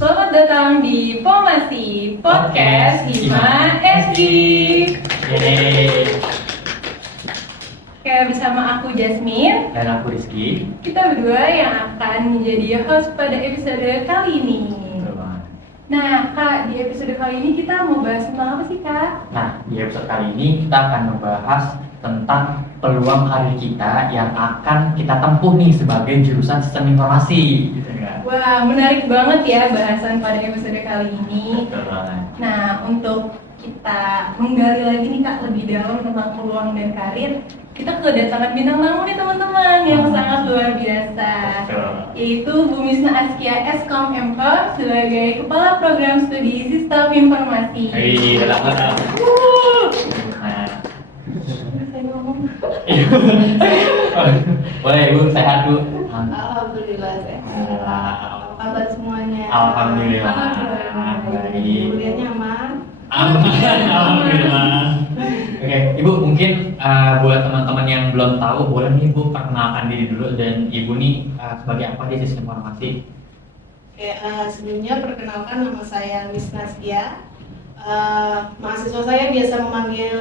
Selamat datang di Pomasi Podcast Hima Eski. Oke, bersama aku Jasmine Dan aku Rizky. Kita berdua yang akan menjadi host pada episode kali ini. Nah Kak, di episode kali ini kita mau bahas tentang apa sih Kak? Nah, di episode kali ini kita akan membahas tentang peluang karir kita yang akan kita tempuh nih sebagai jurusan sistem informasi, gitu kan? Wah, menarik banget ya bahasan pada episode kali ini. Betul banget. Nah, untuk kita menggali lagi nih Kak lebih dalam tentang peluang dan karir, kita kedatangan bintang tamu nih teman-teman yang sangat luar biasa, Betul. yaitu Bu Misna Askia Eskom Mkom sebagai Kepala Program Studi Sistem Informasi. Hei, selamat datang. Nah, Saya ngomong. boleh Bu, sehat Bu? Alhamdulillah sehat. Alhamdulillah. Apa kabar semuanya? Alhamdulillah. Baik. Kuliahnya aman? Alhamdulillah. Oke, Ibu mungkin buat teman-teman yang belum tahu, boleh nih Ibu perkenalkan diri dulu dan Ibu nih sebagai apa di sistem informasi? Oke, sebelumnya perkenalkan nama saya Misna Askia. Mahasiswa saya biasa memanggil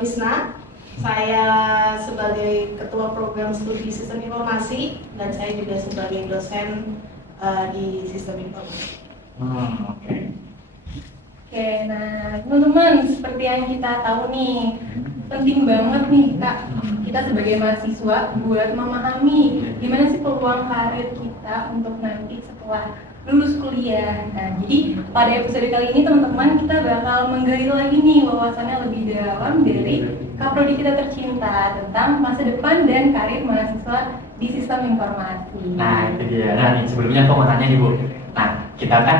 Misna. Saya sebagai Ketua Program Studi Sistem Informasi dan saya juga sebagai dosen di Sistem Informasi. Oke. Oke, nah teman-teman, seperti yang kita tahu nih, penting banget nih Kak, kita sebagai mahasiswa buat memahami gimana sih peluang karir kita untuk nanti setelah lulus kuliah. Nah, jadi pada episode kali ini teman-teman kita bakal menggali lagi nih wawasannya lebih dalam dari Kaprodi kita tercinta tentang masa depan dan karir mahasiswa di sistem informasi. Nah itu dia. Nah nih sebelumnya aku mau tanya nih Bu. Nah kita kan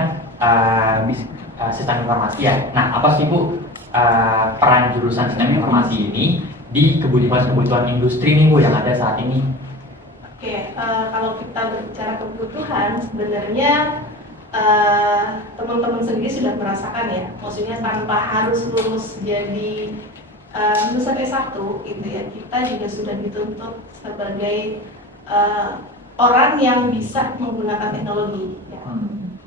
sistem informasi ya. Nah apa sih Bu peran jurusan sistem informasi ini di kebutuhan industri nih Bu yang ada saat ini? Oke, kalau kita berbicara kebutuhan, sebenarnya teman-teman sendiri sudah merasakan ya. Maksudnya tanpa harus lulus jadi lulusan S1 gitu ya, kita juga sudah dituntut sebagai orang yang bisa menggunakan teknologi ya.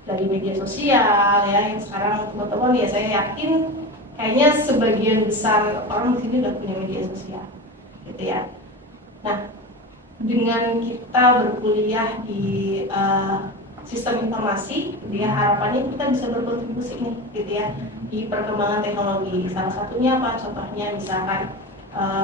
Dari media sosial ya, yang sekarang teman-teman ya saya yakin kayaknya sebagian besar orang di sini udah punya media sosial gitu ya. Nah, dengan kita berkuliah di sistem informasi, dia harapannya kita bisa berkontribusi nih, gitu ya, di perkembangan teknologi. Salah satunya apa? Contohnya misalkan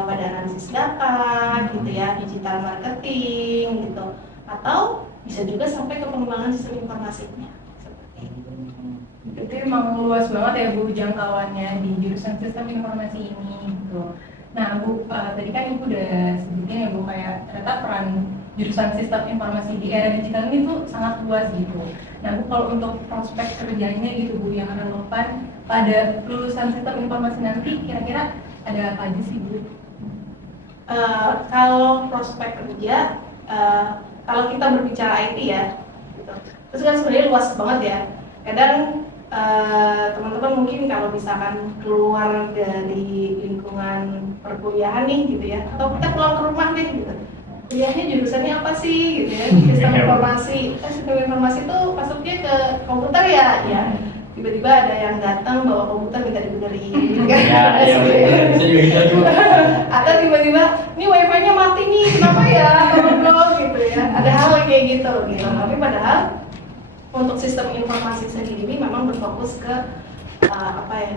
pada analisis data, gitu ya, digital marketing, gitu, atau bisa juga sampai ke pengembangan sistem informasinya. Seperti itu. Itu emang luas banget ya Bu jangkauannya di jurusan sistem informasi ini gitu. Nah Bu, tadi kan Ibu udah sebutin ya Bu kayak ternyata peran jurusan sistem informasi di era digital ini tuh sangat luas gitu. Nah Bu, kalau untuk prospek kerjanya gitu Bu yang relevan pada lulusan sistem informasi nanti kira-kira ada apa aja sih Bu? Kalau prospek kerja, kalau kita berbicara IT ya, gitu. Terus kan sebenarnya luas banget ya. Kadang teman-teman mungkin kalau misalkan keluar dari lingkungan perkuliahan nih gitu ya, atau kita pulang ke rumah deh gitu, kuliahnya jurusannya apa sih gitu ya, sistem informasi. Sistem informasi itu masuknya ke komputer ya, ya. Tiba-tiba ada yang datang bawa komputer minta dibenerin gitu kan. Ya, bisa juga gitu. Atau tiba-tiba ini wifi-nya mati nih, kenapa ya, tolong dong gitu ya. Ada hal kayak gitu. Tapi padahal untuk sistem informasi sendiri memang berfokus ke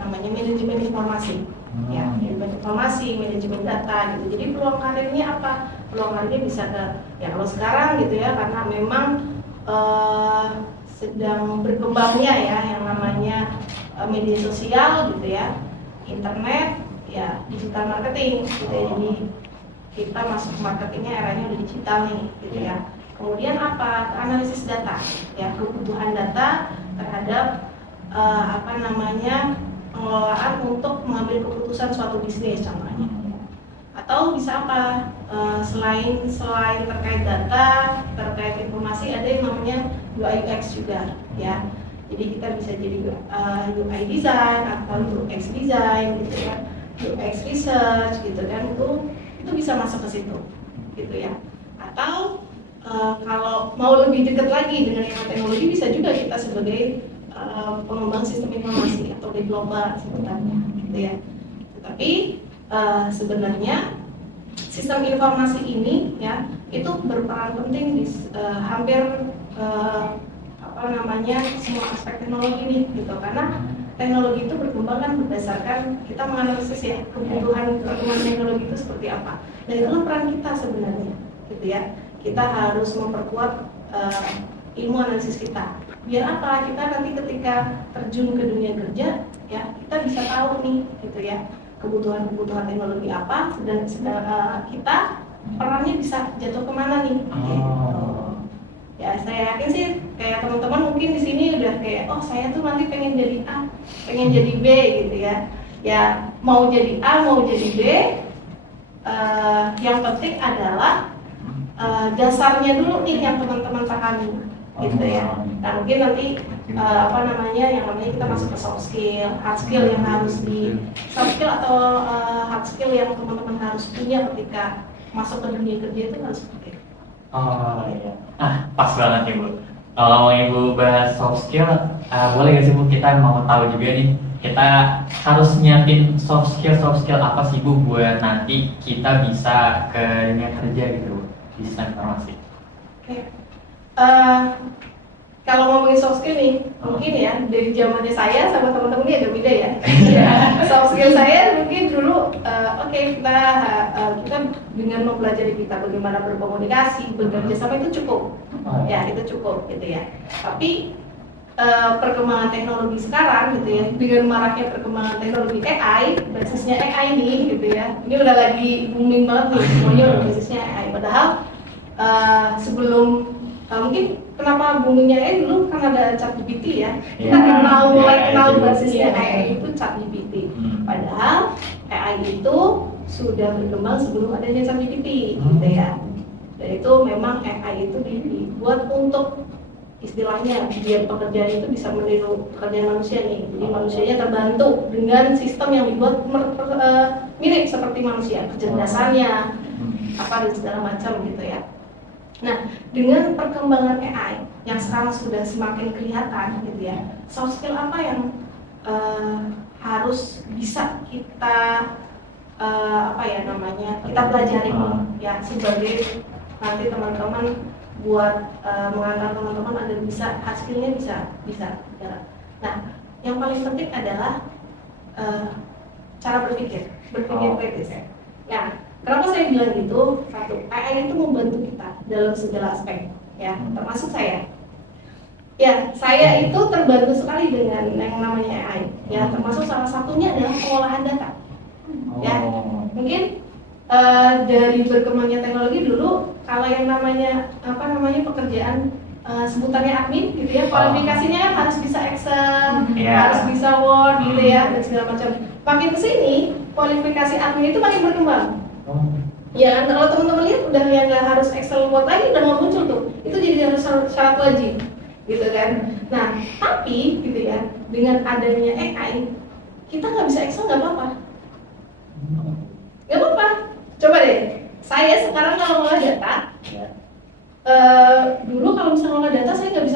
manajemen informasi, ya, manajemen informasi, manajemen data gitu. Jadi peluang karirnya apa? Peluang karirnya bisa ke ya kalau sekarang gitu ya, karena memang sedang berkembangnya ya yang namanya media sosial gitu ya, internet, ya, digital marketing gitu ya. Jadi kita masuk marketingnya eranya udah digital nih gitu ya. Kemudian apa? Analisis data, ya, kebutuhan data terhadap pengelolaan untuk mengambil keputusan suatu bisnis contohnya. Atau bisa apa? Selain terkait data, terkait informasi, ada yang namanya UI UX juga, ya. Jadi kita bisa jadi UI design atau UX design gitu ya, UX research gitu kan, itu bisa masuk ke situ, gitu ya. Atau kalau mau lebih dekat lagi dengan era teknologi, bisa juga kita sebagai pengembang sistem informasi atau developer sebenarnya, gitu ya. Tetapi sebenarnya sistem informasi ini ya itu berperan penting di hampir semua aspek teknologi nih, gitu. Karena teknologi itu berkembang kan berdasarkan kita menganalisis ya kebutuhan perkembangan teknologi itu seperti apa. Dan itulah peran kita sebenarnya, gitu ya. Kita harus memperkuat ilmu analisis kita. Biar apa? Kita nanti ketika terjun ke dunia kerja, ya kita bisa tahu nih, gitu ya, kebutuhan teknologi apa, dan kita perannya bisa jatuh kemana nih. Gitu. Ya saya yakin sih kayak teman-teman mungkin di sini udah kayak, oh saya tuh nanti pengen jadi A, pengen jadi B, gitu ya. Ya mau jadi A, mau jadi B, yang penting adalah dasarnya dulu nih yang teman-teman pahami, gitu ya. Nah mungkin nanti yang namanya kita masuk ke soft skill, hard skill yang harus soft skill atau hard skill yang teman-teman harus punya ketika masuk ke dunia kerja itu harus seperti itu. Oh iya. Pas banget nih Bu. Kalau Ibu bahas soft skill, boleh nggak sih Bu kita mau tahu juga nih, kita harus nyiapin soft skill apa sih Bu buat nanti kita bisa ke dunia kerja gitu Bu, di sistem informasi. Oke. Kalau ngomongin soft skill nih, mungkin ya dari zamannya saya sama teman-teman ini agak beda ya. Soft skill saya mungkin dulu, kita dengan mempelajari kita bagaimana berkomunikasi, bekerja sama itu cukup, ya itu cukup gitu ya. Tapi perkembangan teknologi sekarang gitu ya, dengan maraknya perkembangan teknologi AI, basisnya AI nih gitu ya, ini udah lagi booming banget nih, semuanya udah basisnya AI. Padahal sebelum mungkin kenapa boomingnya AI dulu kan ada ChatGPT ya, kita mulai kenal basisnya AI itu ChatGPT. Padahal AI itu sudah berkembang sebelum adanya ChatGPT, gitu ya. Dan itu memang AI itu dibuat untuk istilahnya biar pekerjaan itu bisa meniru pekerjaan manusia nih. Jadi manusianya terbantu dengan sistem yang dibuat mirip seperti manusia, kecerdasannya apa dan segala macam gitu ya. Nah, dengan perkembangan AI yang sekarang sudah semakin kelihatan gitu ya, soft skill apa yang harus bisa kita kita pelajari ya sebagai nanti teman-teman buat mengantar teman-teman agar bisa hard skillnya bisa jalan. Nah, yang paling penting adalah cara berpikir kritis. Ya. Kenapa saya bilang gitu? Satu, AI itu membantu kita dalam segala aspek, ya, termasuk saya. Ya, saya itu terbantu sekali dengan yang namanya AI, ya, termasuk salah satunya adalah pengolahan data. Ya, mungkin dari berkembangnya teknologi dulu, kalau yang namanya pekerjaan sebutannya admin, gitu ya, kualifikasinya harus bisa Excel, harus bisa Word, gitu ya, dan segala macam. Makin kesini, kualifikasi admin itu makin berkembang. Ya, kalau teman-teman lihat udah yang nggak harus Excel Word lagi, udah nggak muncul tuh. Itu jadi harus syarat wajib, gitu kan. Nah, tapi gitu ya, dengan adanya AI, kita nggak bisa Excel nggak apa-apa. Nggak apa-apa. Coba deh, saya sekarang kalau ngolah data, dulu kalau misalnya ngolah data saya nggak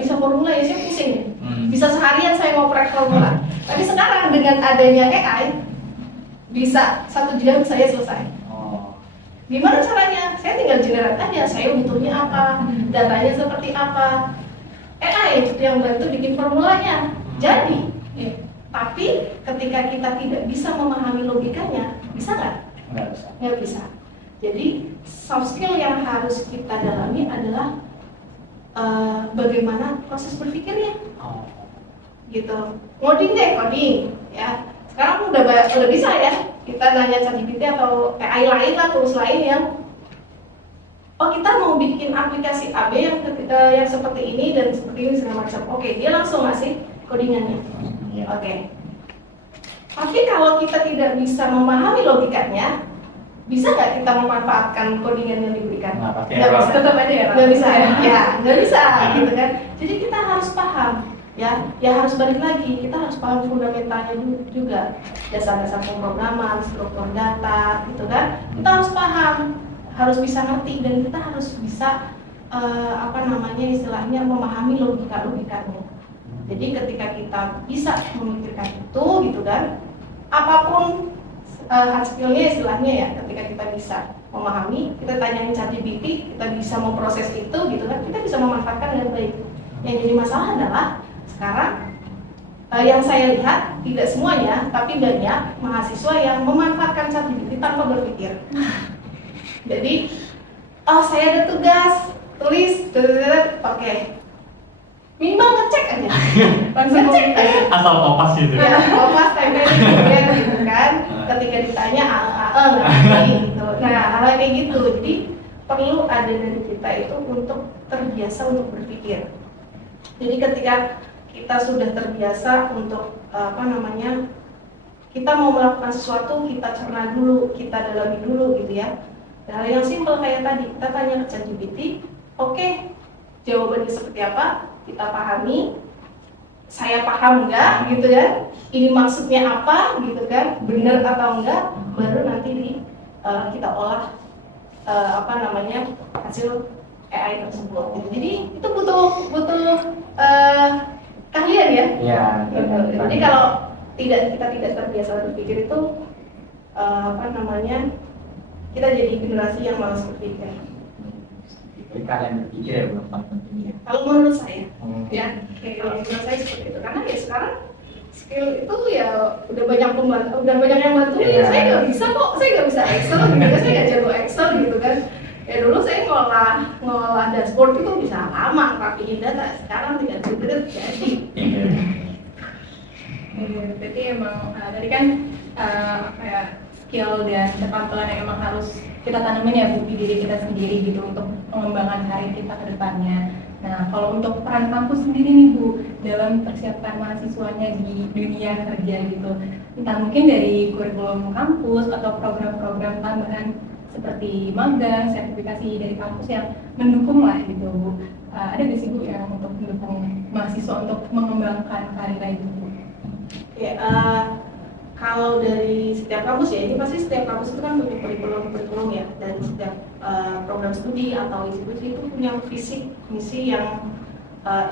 bisa formula ya, saya pusing ya. Bisa seharian saya ngoprek formula. Tapi sekarang dengan adanya AI, bisa 1 jam saya selesai. Gimana caranya? Saya tinggal generate aja, saya butuhnya apa, datanya seperti apa. AI yang bantu bikin formulanya. Jadi, tapi ketika kita tidak bisa memahami logikanya, bisa nggak? Nggak bisa. Jadi, soft skill yang harus kita dalami adalah bagaimana proses berpikirnya. Gitu. Coding, ya. Sekarang udah bisa ya, kita nanya ChatGPT atau AI lain lah, tools lain yang kita mau bikin aplikasi AB yang seperti ini dan seperti ini segala macam. Oke, dia langsung ngasih codingannya. Oke. Tapi kalau kita tidak bisa memahami logikanya, bisa nggak kita memanfaatkan codingan yang diberikan? Nggak bisa, tetap ada ya? Nggak bisa ya, nggak bisa gitu kan. Jadi kita harus paham. Ya harus balik lagi, kita harus paham fundamentalnya juga, dasar-dasar pemrograman, struktur data, gitu kan. Kita harus paham, harus bisa ngerti, dan kita harus bisa apa namanya istilahnya memahami logikanya. Jadi ketika kita bisa memikirkan itu gitu kan, apapun hard skill-nya istilahnya ya, ketika kita bisa memahami, kita tanyain ChatGPT, kita bisa memproses itu gitu kan, kita bisa memanfaatkan dengan baik. Yang jadi masalah adalah sekarang yang saya lihat tidak semuanya, tapi banyak mahasiswa yang memanfaatkan ChatGPT tanpa berpikir. Jadi, oh saya ada tugas, tulis, oke. Minimal ngecek aja, ngecek aja. Asal kopas gitu. Ya, kopas tempelin gitu kan. Ketika ditanya, nggak ngerti gitu. Nah, hal kayak gitu. Jadi perlu ada dari kita itu untuk terbiasa untuk berpikir. Jadi ketika kita sudah terbiasa untuk kita mau melakukan sesuatu, kita cerna dulu, kita dalami dulu gitu ya. Hal yang simpel kayak tadi, kita tanya ke ChatGPT, oke, jawabannya seperti apa, kita pahami, saya paham enggak gitu ya, ini maksudnya apa gitu kan, benar atau enggak, baru nanti kita olah hasil AI tersebut gitu. Jadi itu butuh keahlian ya. Iya. Gitu. Jadi kalau kita tidak terbiasa berpikir itu kita jadi generasi yang malas berpikir. Jadi kalian berpikir ya belum pentingnya. Kalau menurut saya, ya, kalau menurut saya seperti itu. Karena ya sekarang skill itu ya udah banyak yang bantuin. Iya. Saya nggak bisa kok, saya nggak bisa Excel, gitu. Saya nggak jago Excel gitu kan. Ya dulu saya ngolah dashboard itu bisa lama rapiin data. Sekarang tinggal jebret jadi. Iya. Berarti emang tadi kan skill dan keterampilan yang emang harus kita tanamin ya Bu di diri kita sendiri gitu untuk mengembangkan karir kita ke depannya. Nah, kalau untuk peran kampus sendiri nih Bu dalam persiapan mahasiswanya di dunia kerja gitu, entah mungkin dari kurikulum kampus atau program-program tambahan seperti magang, sertifikasi dari kampus yang mendukung lah gitu Bu. Ada nggak sih Bu yang untuk mendukung mahasiswa untuk mengembangkan karirnya itu Bu? Ya, kalau dari setiap kampus ya, ini pasti setiap kampus itu kan punya kurikulum ya, dan setiap program studi atau institusi itu punya visi misi yang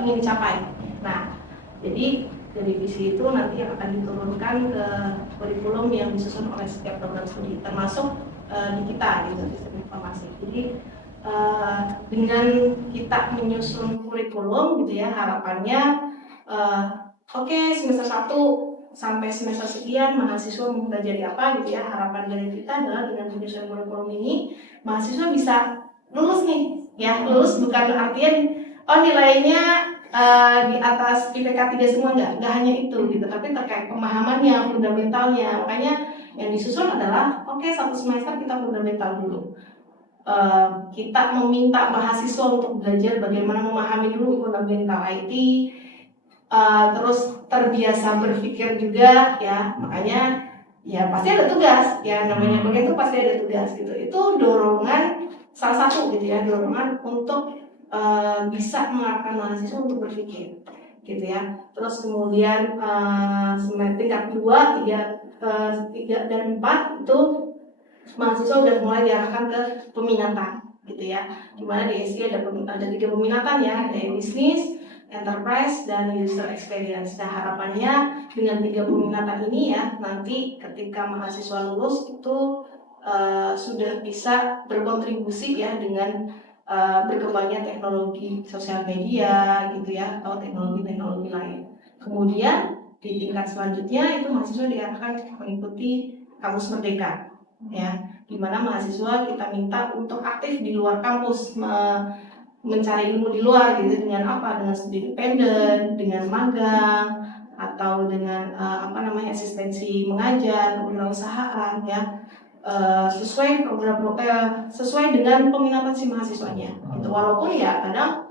ingin dicapai. Nah, jadi dari visi itu nanti akan diturunkan ke kurikulum yang disusun oleh setiap program studi, termasuk di kita gitu, sistem informasi. Jadi dengan kita menyusun kurikulum gitu ya, harapannya oke, semester 1 sampai semester sekian mahasiswa mau belajar apa gitu ya. Harapan dari kita adalah dengan penyusunan kurikulum ini mahasiswa bisa lulus nih ya. Lulus bukan artian nilainya di atas IPK 3 semua, enggak hanya itu gitu, tapi terkait pemahamannya, fundamentalnya. Makanya yang disusun adalah oke, 1 semester kita fundamental dulu. Kita meminta mahasiswa untuk belajar bagaimana memahami dulu fundamental IT, terus terbiasa berpikir juga ya. Makanya ya pasti ada tugas ya, namanya kuliah itu pasti ada tugas gitu. Itu dorongan salah satu gitu ya, dorongan untuk bisa mengarahkan mahasiswa untuk berpikir gitu ya. Terus kemudian semester tingkat 2, 3 dan 4 itu mahasiswa udah mulai diarahkan ke peminatan gitu ya. Dimana di SI ada 3 peminatan ya, ada bisnis, enterprise, dan user experience. Nah, harapannya dengan 3 peminatan ini ya, nanti ketika mahasiswa lulus itu sudah bisa berkontribusi ya dengan berkembangnya teknologi sosial media gitu ya, atau teknologi-teknologi lain. Kemudian di tingkat selanjutnya itu mahasiswa diarahkan mengikuti kampus merdeka ya, di mana mahasiswa kita minta untuk aktif di luar kampus, mencari ilmu di luar gitu. Dengan apa? Dengan studi independen, dengan magang, atau dengan asistensi mengajar, kewirausahaan ya, sesuai sesuai dengan peminatan si mahasiswanya gitu. Walaupun ya kadang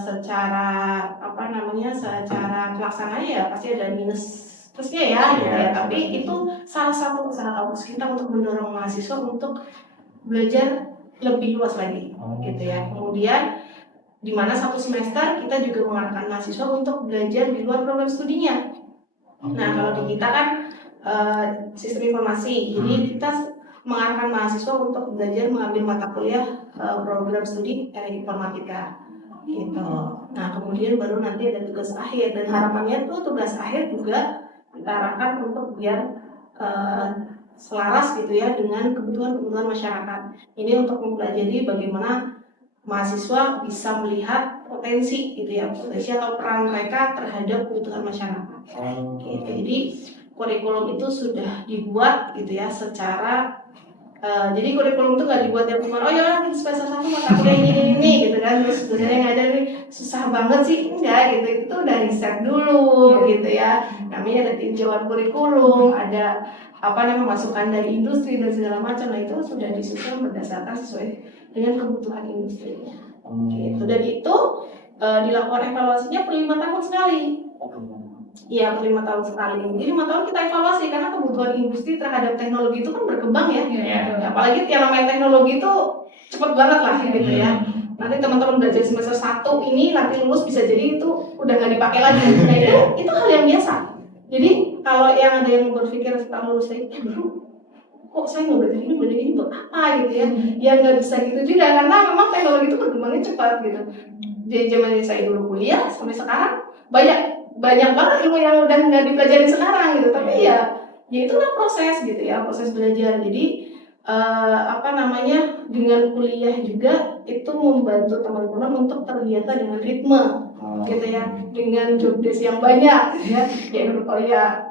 secara pelaksananya ya pasti ada plusnya ya gitu ya. Tapi itu salah satu usaha kampus kita untuk mendorong mahasiswa untuk belajar lebih luas lagi gitu ya. Kemudian di mana 1 semester kita juga mengarahkan mahasiswa untuk belajar di luar program studinya. Nah, kalau di kita kan sistem informasi, jadi kita mengarahkan mahasiswa untuk belajar mengambil mata kuliah program studi informatika gitu. Nah kemudian baru nanti ada tugas akhir, dan harapannya tuh tugas akhir juga kita arahkan untuk biar selaras gitu ya dengan kebutuhan masyarakat. Ini untuk mempelajari bagaimana mahasiswa bisa melihat potensi gitu ya, potensi atau peran mereka terhadap kebutuhan masyarakat. Gitu. Jadi kurikulum itu sudah dibuat gitu ya secara jadi kurikulum itu nggak dibuat yang cuma oh ya semester 1 mata kuliah ini gitu kan, terus sebenarnya ngajar ini susah banget sih, enggak gitu, itu udah riset dulu gitu ya, namanya ada tinjauan kurikulum, ada apa namanya masukan dari industri dan segala macam. Nah itu sudah disusun berdasarkan sesuai dengan kebutuhan industrinya gitu, dan itu dilakukan evaluasinya per 5 tahun sekali. Iya, per 5 tahun sekali. Jadi 5 tahun kita evaluasi karena kebutuhan industri terhadap teknologi itu kan berkembang ya. Apalagi yang namanya teknologi itu cepet banget lah gitu ya. Nanti teman-teman belajar semester 1 ini nanti lulus bisa jadi itu udah nggak dipakai lagi. Nah itu hal yang biasa. Jadi kalau yang ada yang berpikir setelah lulus saya kok saya nggak belajar ini buat apa gitu ya? Ya nggak bisa gitu juga karena memang teknologi itu berkembangnya cepat gitu. Jadi zaman saya dulu kuliah sampai sekarang banyak banget ilmu yang udah nggak dipelajarin sekarang gitu, tapi ya itulah proses gitu ya, proses belajar. Jadi dengan kuliah juga itu membantu teman-teman untuk terbiasa dengan ritme gitu ya, dengan job desk yang banyak ya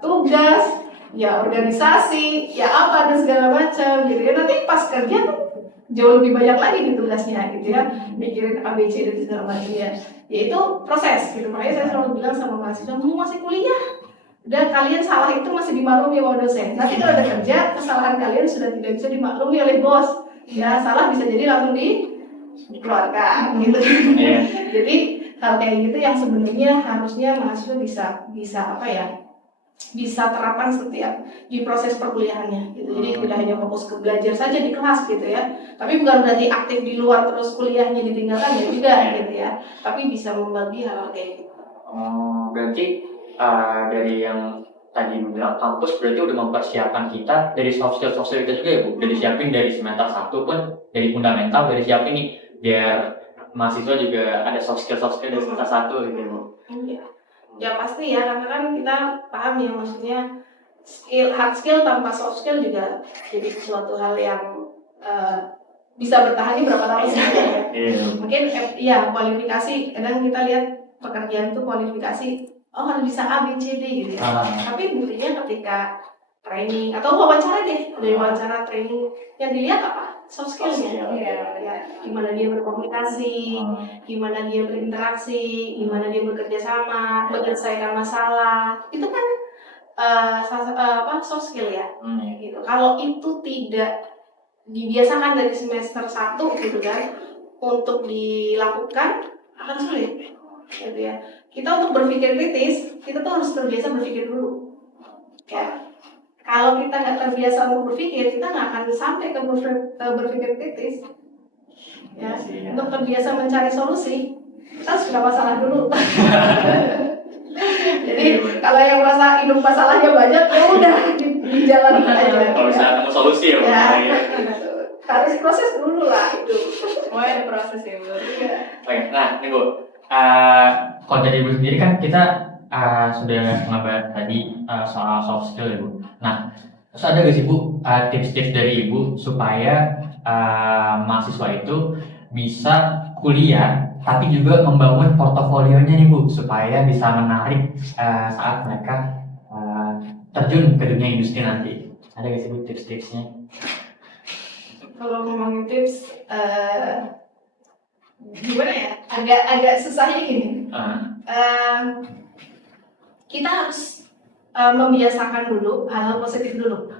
tugas ya, organisasi ya apa dan segala macam gitu ya. Nanti pas kerja jauh lebih banyak lagi di tugasnya gitu ya, mikirin ABC dan segala macam ya itu proses gitu. Makanya saya selalu bilang sama mahasiswa, masih kuliah dan kalian salah itu masih dimaklumi oleh dosen, nanti kalau udah kerja kesalahan kalian sudah tidak bisa dimaklumi oleh bos ya, salah bisa jadi langsung dikeluarkan gitu. Jadi hal kayak gitu yang sebenarnya harusnya mahasiswa bisa bisa terapkan setiap di proses perkuliahannya gitu. Jadi tidak hanya fokus ke belajar saja di kelas gitu ya, tapi bukan berarti aktif di luar terus kuliahnya ditinggalkan ya juga gitu ya, tapi bisa membagi hal-hal kayak gitu. Berarti dari yang tadi bilang kampus berarti udah mempersiapkan kita dari soft skill kita juga ya Bu, udah disiapin dari semester 1 pun dari fundamental udah disiapin nih biar mahasiswa juga ada soft skill dari semester 1 gitu Bu. Ya pasti ya, karena kan kita paham ya, maksudnya hard skill tanpa soft skill juga jadi sesuatu hal yang bisa bertahannya berapa tahun saja ya. Mungkin ya kualifikasi, kadang kita lihat pekerjaan itu kualifikasi harus bisa A, B, C, D gitu ya. Tapi buktinya ketika training atau wawancara deh, dari wawancara training yang dilihat apa? Soft skillnya ya, gimana dia berkomunikasi, gimana dia berinteraksi, gimana dia bekerja sama, menyelesaikan masalah, itu kan soft skill ya gitu. Kalau itu tidak dibiasakan dari semester 1 gitu kan untuk dilakukan, akan sulit gitu ya. Kita untuk berpikir kritis, kita tuh harus terbiasa berpikir dulu ya. Kalau kita nggak terbiasa untuk berpikir, kita nggak akan sampai ke berpikir kritis ya. Untuk terbiasa mencari solusi, kita harus kena masalah dulu. Jadi kalau yang merasa hidup masalahnya banyak, ya udah dijalani aja. Kalau bisa ketemu solusi ya. Harus proses dulu lah itu. Ada proses ya Bu. Oke, nah nih Bu, kalau dari Ibu sendiri kan kita sudah ngebahas tadi soal soft skill ya Bu. Nah, terus ada nggak sih Bu tips-tips dari Ibu supaya mahasiswa itu bisa kuliah tapi juga membangun portofolionya nih Bu supaya bisa menarik saat mereka terjun ke dunia industri nanti. Ada nggak sih Bu tips-tipsnya? Kalau ngomongin tips, gimana ya? Agak susahnya gini. Kita harus membiasakan dulu hal-hal positif dulu.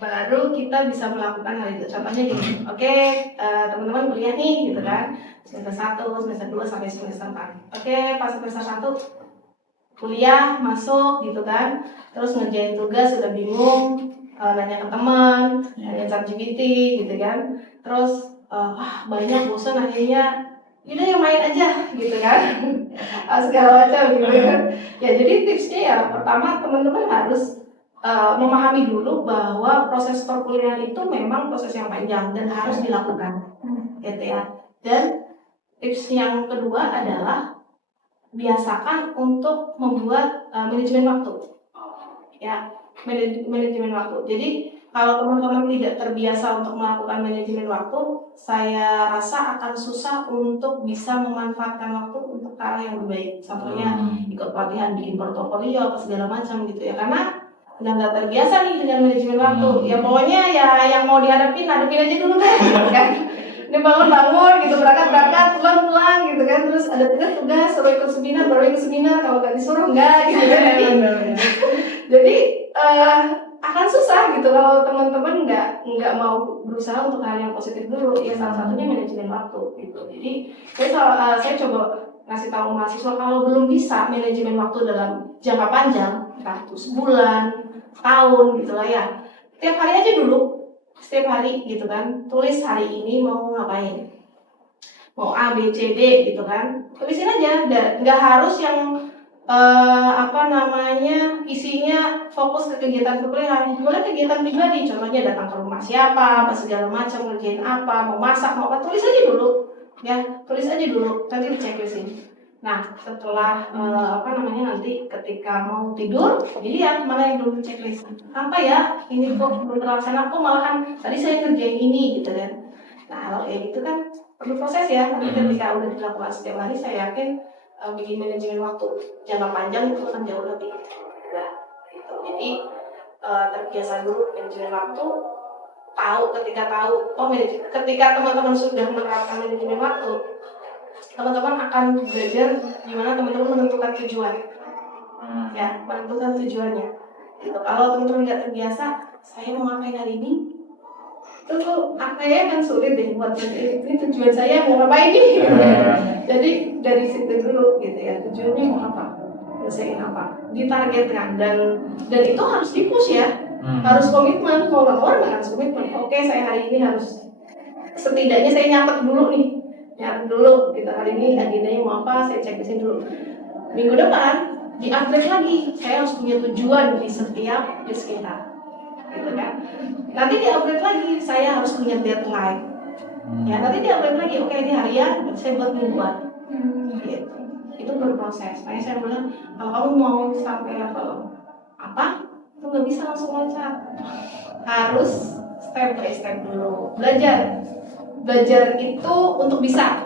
Baru kita bisa melakukan hal itu. Contohnya gini, teman-teman kuliah nih gitu kan, semester 1, semester 2 sampai semester 4. Pas semester 1 kuliah masuk gitu kan, terus ngerjain tugas udah bingung, nanya ke teman, nanya ChatGPT gitu kan, terus banyak bosan, akhirnya yaudah yang main aja gitu kan, segala macam gitu kan. Ya jadi tipsnya ya pertama teman-teman harus memahami dulu bahwa proses perkuliahan itu memang proses yang panjang dan harus dilakukan, gitu ya. Dan tips yang kedua adalah biasakan untuk membuat manajemen waktu, ya, manajemen waktu. Jadi kalau teman-teman tidak terbiasa untuk melakukan manajemen waktu, saya rasa akan susah untuk bisa memanfaatkan waktu untuk hal yang lebih baik. Contohnya ikut pelatihan, bikin portofolio, apa segala macam gitu ya. Karena nggak terbiasa nih dengan manajemen waktu. Ya pokoknya ya yang mau hadapin aja dulu deh, gitu kan. Ini bangun gitu, berangkat, pulang gitu kan. Terus ada tugas, suruh ikut seminar, baru ikut seminar. Kalau nggak disuruh nggak gitu kan. Jadi akan susah gitu kalau teman-teman nggak mau berusaha untuk hal yang positif dulu. Ya salah satunya manajemen waktu gitu. Jadi saya coba ngasih tahu mahasiswa kalau belum bisa manajemen waktu dalam jangka panjang, entah itu sebulan, tahun gitu lah ya. Tiap hari aja dulu, setiap hari gitu kan. Tulis hari ini mau ngapain, mau A, B, C, D gitu kan. Tulisin aja, nggak harus yang isinya fokus ke kegiatan perkuliahan. Boleh kegiatan pribadi, contohnya datang ke rumah siapa, apa segala macam, ngerjain apa, mau masak, mau apa, tulis aja dulu, ya, tulis aja dulu, nanti diceklisin. Nah, setelah nanti ketika mau tidur, dilihat mana yang belum checklist. Apa ya, ini kok belum terlaksana, kok malahan tadi saya kerjain ini gitu kan. Nah, kalau kayak gitu kan perlu proses ya, tapi ketika udah dilakukan setiap hari, saya yakin bikin manajemen waktu jangka panjang itu akan jauh lebih mudah gitu. Jadi terbiasa dulu manajemen waktu, ketika teman-teman sudah menerapkan manajemen waktu, teman-teman akan belajar gimana teman-teman menentukan tujuan, ya, menentukan tujuannya gitu. Kalau teman-teman nggak terbiasa, saya mau ngapain hari ini, itu kayaknya kan sulit deh buat ini tujuan saya mau ngapain nih. Jadi dari situ dulu gitu ya, tujuannya mau apa, selesaiin apa, ditargetkan dan itu harus dipush ya, harus komitmen. Mau nggak mau harus komitmen. Oke, saya hari ini harus setidaknya saya nyatet dulu nih, gitu, hari ini agendanya mau apa, saya cek dulu. Minggu depan di-upgrade lagi, saya harus punya tujuan di setiap kita. Gitu kan. Nanti di-upgrade lagi, saya harus punya deadline. Ya, nanti di-upgrade lagi, oke, ini harian, saya buat mingguan. Gitu. Itu berproses. Makanya saya bilang, kalau kamu mau sampai level apa, itu nggak bisa langsung loncat. Harus step by step dulu. Belajar itu untuk bisa.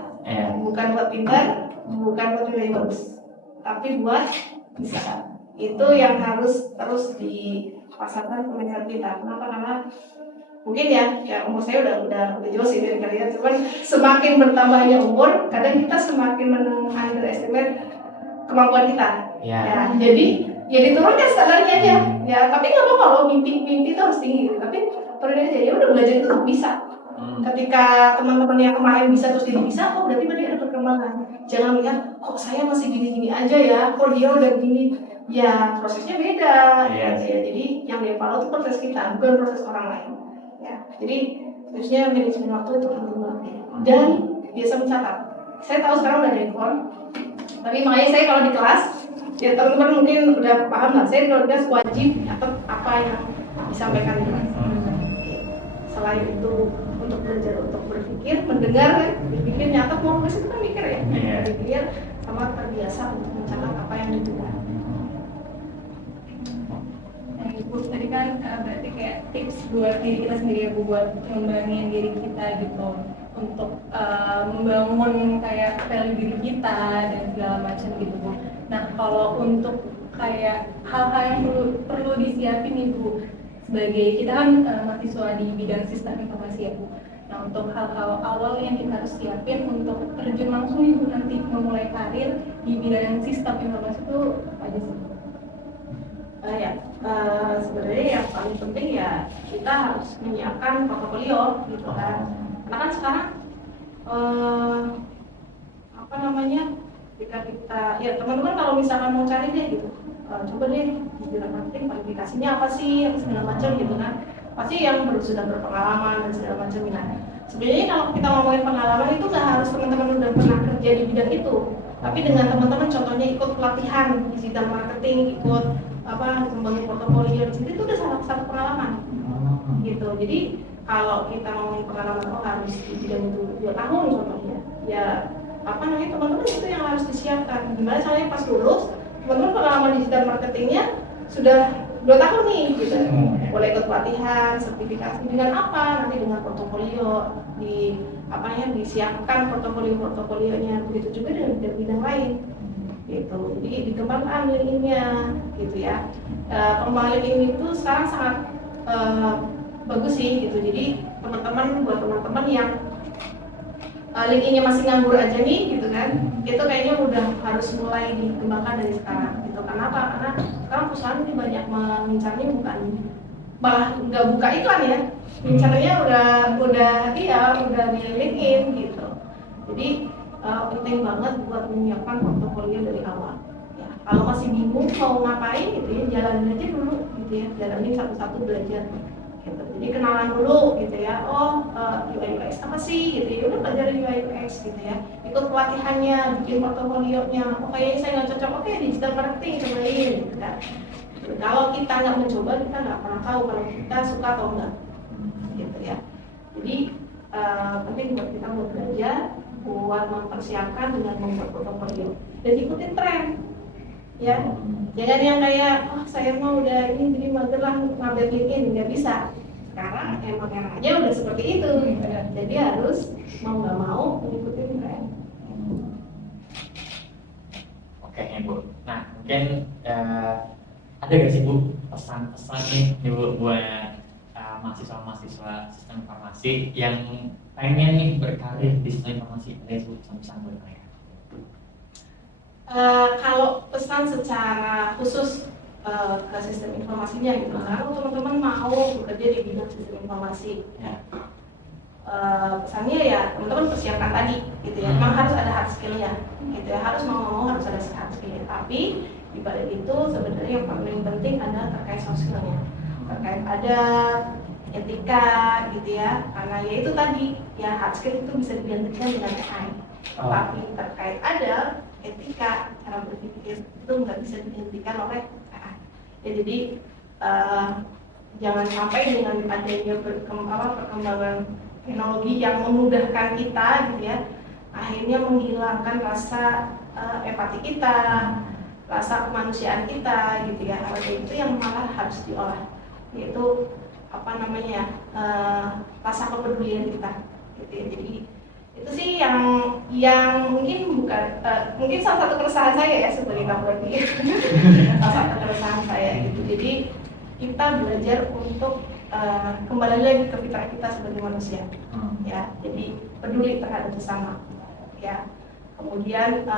Bukan buat pintar, bukan buat nilai bagus, tapi buat bisa. Itu yang harus terus dipasarkan ke masyarakat kita. Kenapa? Karena mungkin ya umur saya udah jauh sih dari kalian, cuman semakin bertambahnya umur, kadang kita semakin underestimate kemampuan kita. Ya, jadi ya diturunkan standarnya aja. Ya, tapi nggak apa-apa loh, mimpi itu harus tinggi. Tapi turunin aja, ya udah, belajar itu bisa. Ketika teman-teman yang kemarin bisa terus jadi bisa, oh berarti ada perkembangan. Jangan lihat, kok saya masih gini-gini aja ya, kok dia udah gini. Ya, prosesnya beda. Ya, jadi yang dievaluasi itu proses kita, bukan proses orang lain. Ya, jadi terusnya manajemen waktu itu penting banget. Dan biasa mencatat. Saya tahu sekarang udah ada handphone, tapi makanya saya kalau di kelas, ya teman-teman mungkin udah paham lah, saya kalau di kelas wajib nyatet apa yang disampaikan di kelas. Selain itu untuk belajar, untuk berpikir, mendengar, berpikir, nyatet, mau nulis itu kan mikir ya. Berpikir sama terbiasa untuk mencatat apa yang didengar. Bu, tadi kan berarti kayak tips buat diri kita sendiri ya Bu, buat ngembangin diri kita gitu, untuk membangun kayak value diri kita dan segala macam gitu Bu. Nah, kalau untuk kayak hal-hal yang perlu disiapin nih Bu, sebagai kita kan mahasiswa di bidang sistem informasi ya Bu. Nah, untuk hal-hal awal yang kita harus siapin untuk terjun langsung nih Bu, nanti memulai karir di bidang sistem informasi itu apa aja sih? Sebenarnya yang paling penting ya kita harus menyiapkan portofolio gitu kan. Karena kan sekarang ketika kita ya teman-teman kalau misalkan mau cari deh gitu, coba deh di bidang marketing kualifikasinya apa sih, yang segala macam gitu kan. Pasti yang sudah berpengalaman dan segala macam. Nah, sebenarnya kalau kita ngomongin pengalaman itu nggak harus teman-teman udah pernah kerja di bidang itu, tapi dengan teman-teman contohnya ikut pelatihan di bidang marketing, ikut membangun portofolio di situ itu udah salah satu pengalaman gitu. Jadi kalau kita ngomongin pengalaman harus di bidang itu 2 tahun contohnya, ya teman-teman itu yang harus disiapkan. Gimana caranya pas lulus teman-teman pengalaman digital marketingnya sudah 2 tahun nih gitu. Boleh ikut pelatihan, sertifikasi dengan apa? Nanti dengan portofolio disiapkan portofolionya. Begitu juga dengan bidang lain gitu. Jadi dikembangkan LinkedIn-nya gitu ya. Pengembangan LinkedIn itu sekarang sangat bagus sih gitu. Jadi buat teman-teman yang LinkedIn-nya masih nganggur aja nih gitu kan, itu kayaknya udah harus mulai dikembangkan dari sekarang gitu. Kenapa? Karena sekarang perusahaan ini banyak mengincarnya malah nggak buka iklan ya, incarnya udah di LinkedIn gitu. Jadi penting banget buat menyiapkan portofolio dari awal. Ya, kalau masih bingung mau ngapain gitu ya, jalanin aja dulu gitu ya, jalanin satu-satu belajar. Gitu. Jadi kenalan dulu gitu ya, UI UX apa sih gitu ya, udah belajar UI UX gitu ya, ikut pelatihannya, bikin portofolionya, kayaknya saya nggak cocok, oke digital marketing cobain gitu kan. Kalau kita nggak mencoba, kita nggak pernah tahu kalau kita suka atau enggak gitu ya. Jadi penting buat kita buat belajar, buat mempersiapkan dengan membuat portofolio dan ikutin tren ya. Jangan yang kayak saya mau udah ini jadi mager lah ngupdate LinkedIn, nggak bisa. Sekarang emang eranya udah seperti itu gitu. Jadi harus mau nggak mau mengikuti tren. Oke Bu. Nah mungkin ada nggak sih Bu pesan-pesan nih buat mahasiswa sistem informasi yang pengen nih berkarir di sistem informasi? Ada pesan-pesan buat mereka? Kalau pesan secara khusus ke sistem informasinya gitu, kalau teman-teman mau bekerja di bidang sistem informasi, pesannya ya teman-teman persiapkan tadi, gitu ya. Memang harus ada hard skill-nya, gitu ya. Harus mau harus ada hard skill-nya. Tapi di balik itu sebenarnya yang paling penting adalah terkait soft skill-nya, terkait ada etika, gitu ya. Karena ya itu tadi, ya hard skill itu bisa digantikan dengan AI. Tapi terkait ada etika, cara berpikir itu nggak bisa dihentikan oleh AI. Ya, jadi jangan sampai dengan adanya perkembangan teknologi yang memudahkan kita, gitu ya, akhirnya menghilangkan rasa empati kita, rasa kemanusiaan kita, gitu ya. Hal itu yang malah harus diolah, yaitu rasa kepedulian kita, gitu ya. Jadi itu sih yang mungkin mungkin salah satu keresahan saya ya sebagai kaprodi. Salah satu keresahan saya gitu. Jadi kita belajar untuk kembali lagi ke fitrah kita sebagai manusia, ya. Jadi peduli terhadap sesama, ya. Kemudian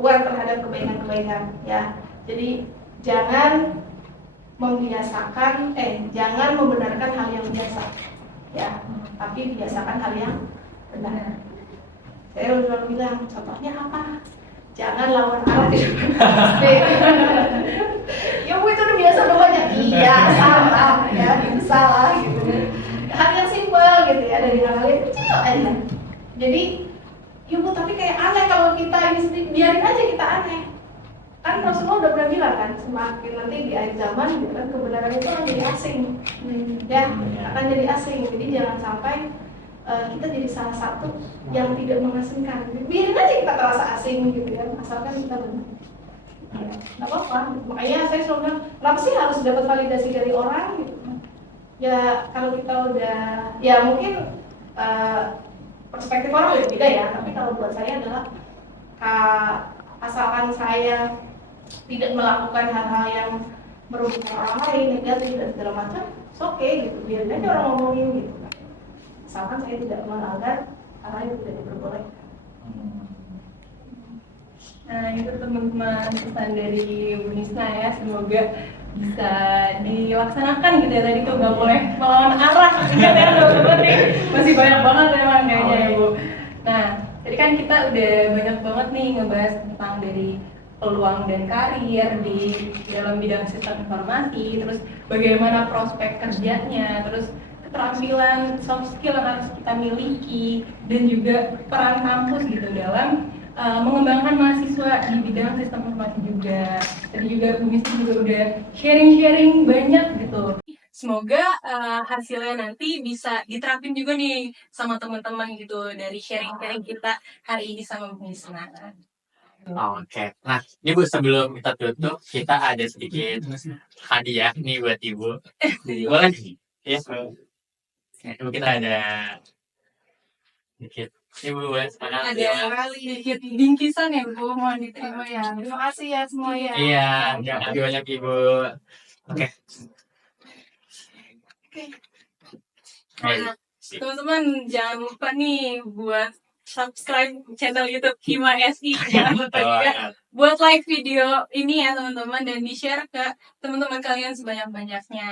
aware terhadap kebaikan-kebaikan, ya. Jadi jangan membenarkan hal yang biasa, ya, tapi biasakan hal yang benar. Saya udah bilang, contohnya apa? Jangan lawan arah di depan pasti. Ya Bu, itu udah biasa udah banyak. Iya, salah, ya, itu salah gitu. Hal yang simpel gitu ya, dari hal yang kecil aja. Jadi, ya Bu, tapi kayak aneh kalau kita ini sendiri, biarin aja kita aneh. Kan Rasulullah udah pernah bilang kan, semakin nanti di akhir zaman gitu kan, kebenaran itu akan jadi asing, ya, akan jadi asing. Jadi jangan sampai kita jadi salah satu yang tidak mengasingkan. Biarin aja kita terasa asing gitu ya, asalkan kita benar. Ya, nggak apa-apa. Makanya saya selalu bilang, kenapa sih harus dapat validasi dari orang gitu? Ya kalau kita udah, ya mungkin perspektif orang beda ya. Tapi kalau buat saya adalah asalkan saya tidak melakukan hal-hal yang merugikan orang lain, negatif dan segala macam, oke gitu, biar aja orang ngomongin gitu kan. Asalkan saya tidak melanggar hal yang tidak diperbolehkan. Nah itu teman-teman pesan dari Bu Nisna ya, semoga bisa dilaksanakan gitu ya. Tadi tuh nggak boleh melawan arah, ingat ya teman-teman nih, masih banyak banget emang kayaknya ya Bu. Nah tadi kan kita udah banyak banget nih ngebahas tentang dari peluang dan karir di dalam bidang sistem informasi, terus bagaimana prospek kerjanya, terus keterampilan soft skill yang harus kita miliki, dan juga peran kampus gitu dalam mengembangkan mahasiswa di bidang sistem informasi juga. Tadi juga Bu Miss juga udah sharing-sharing banyak gitu. Semoga hasilnya nanti bisa diterapin juga nih sama teman-teman gitu dari sharing-sharing kita hari ini sama Bu Miss. Oke, nah ini Bu sebelum kita tutup kita ada sedikit hadiah nih buat Ibu. Boleh? Ya. Ibu kita ada sedikit. Ibu buat semangat. Ada sedikit bingkisan ya Bu, mohon diterima ya. Terima kasih ya semua ya. Iya, terima kasih banyak Ibu. Oke. Nah, teman-teman jangan lupa nih buat subscribe channel YouTube Hima SI. Jangan lupa juga buat like video ini ya teman-teman dan di-share ke teman-teman kalian sebanyak-banyaknya.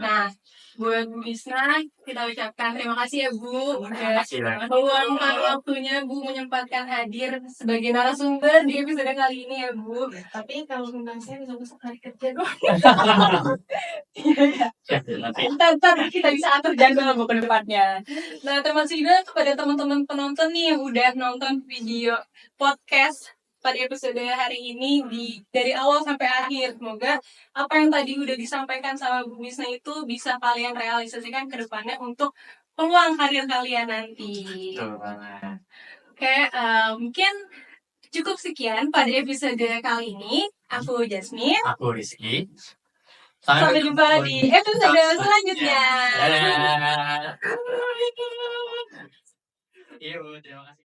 Nah, buat Bu Bisna kita ucapkan terima kasih ya Bu udah meluangkan waktunya Bu menyempatkan hadir sebagai narasumber di episode kali ini ya Bu. Tapi kalau undang saya bisa besok hari kerja dong. Iya. Ntar kita bisa atur jadwal Bu ke depannya. Nah, termasuk juga kepada teman-teman penonton nih yang udah nonton video podcast pada episode hari ini dari awal sampai akhir. Semoga apa yang tadi udah disampaikan sama Bu Misna itu bisa kalian realisasikan ke depannya untuk peluang karir kalian nanti. Oke, mungkin cukup sekian pada episode kali ini. Aku Jasmine. Aku Rizky. Sampai jumpa di episode selanjutnya. Dadah. Iya Bu, terima kasih.